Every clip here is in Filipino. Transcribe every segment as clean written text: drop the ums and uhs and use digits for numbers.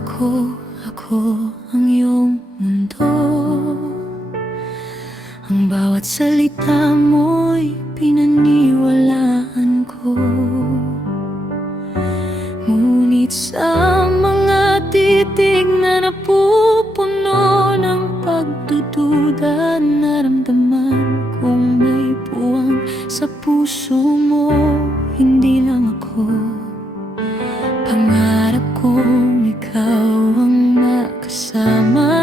Ako ang iyong mundo. Ang bawat salita mo'y pinaniwalaan ko. Ngunit sa mga titig na napupuno ng pagdududa, naramdaman kong may puwang sa puso mo. Hindi lang ako, pangarap kong ikaw ang makasama.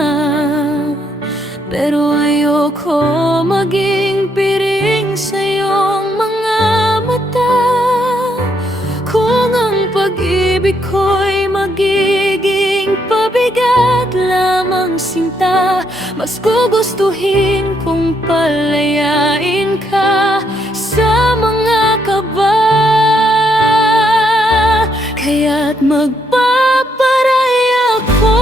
Pero ayoko maging piring sa iyong mga mata. Kung ang pag-ibig ko'y magiging pabigat lamang sinta, mas gugustuhin kong palayain ka sa mga kaba. Kaya't magpaparay ako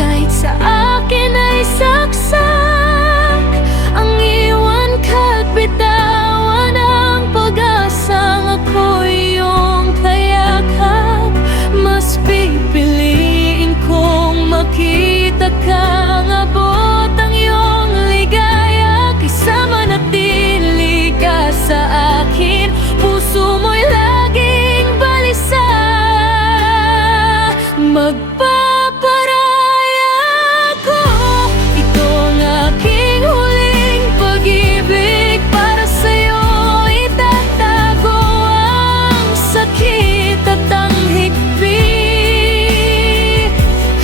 kahit sa akin ay saksak. Ang iwan ka't bitawan ang pag-asang ako'y iyong kayakap. Mas pipiliin kong makita kang abot ang iyong ligaya kaysa manatili ka sa akin. Puso mo'y laging balisa. Magpaparay ako, ito ang aking huling pag-ibig. Para sa'yo itatago ang sakit at ang higpit.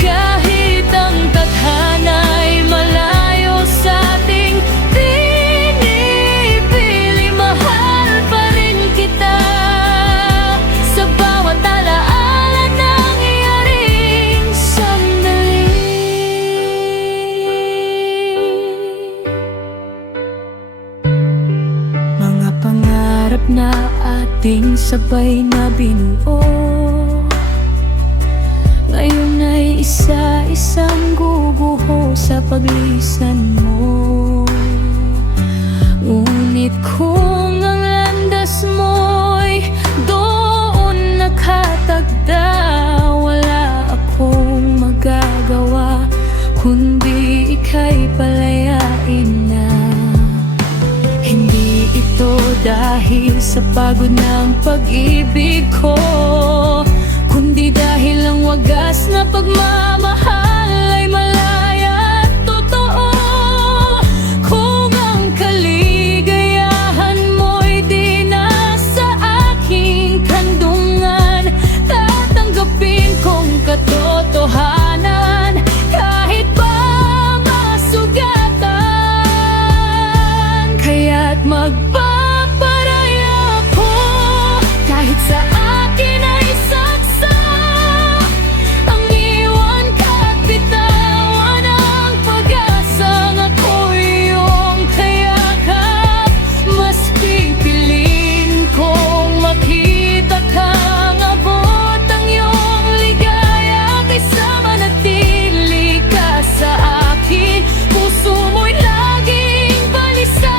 Kahit ang tadhana'y malayo sa ating pinipili, mahal pa rin kita sa bawat alaala nangyaring sandali. Mga pangarap na ating sabay na binuo, ngayon ay isa-isang guguho sa paglisan mo. Ngunit kung ang landas mo'y doon nakatagda, wala akong magagawa kundi ika'y palayain na. Hindi ito dahil sa pagod ng pag-ibig ko, kundi dahil ang wagas na pagmamahal ay malaya at totoo. Kung ang kaligayahan mo'y di na sa aking kandungan, tatanggapin kong katotohanan kahit pa masugatan. Kaya't magpaparay ako kahit sa akin ay saksak. Ang iwan ka't bitawan ang pag-asang ako'y iyong kayakap. Mas pipiliin kong makita kang abot ang iyong ligaya kaysa manatili ka sa akin. Puso mo'y laging balisa.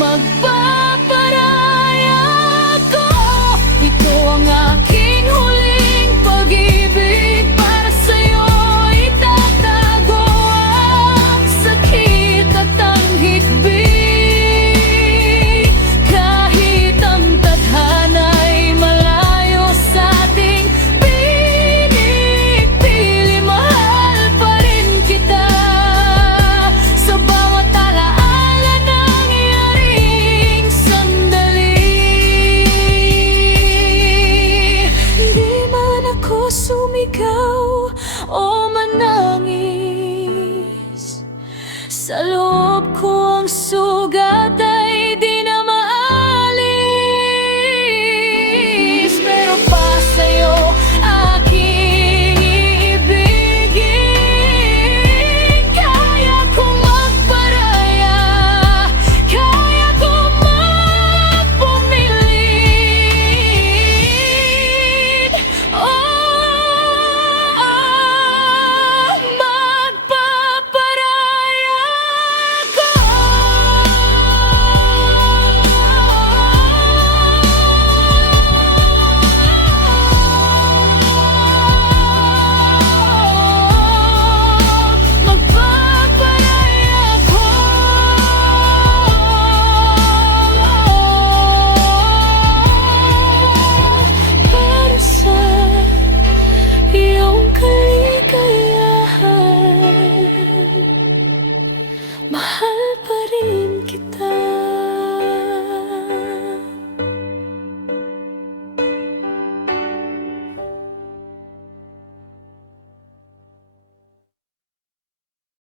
Magpaparay ako, ito ang aking huling pag-ibig. Para sa'yo itatago ang sakit at ang higpit. Kahit ang tadhana'y malayo sa ating pinipili, mahal pa rin kita sa bawat alaala nangyaring sandali. Hindi man ako sumigaw o manangis sa loob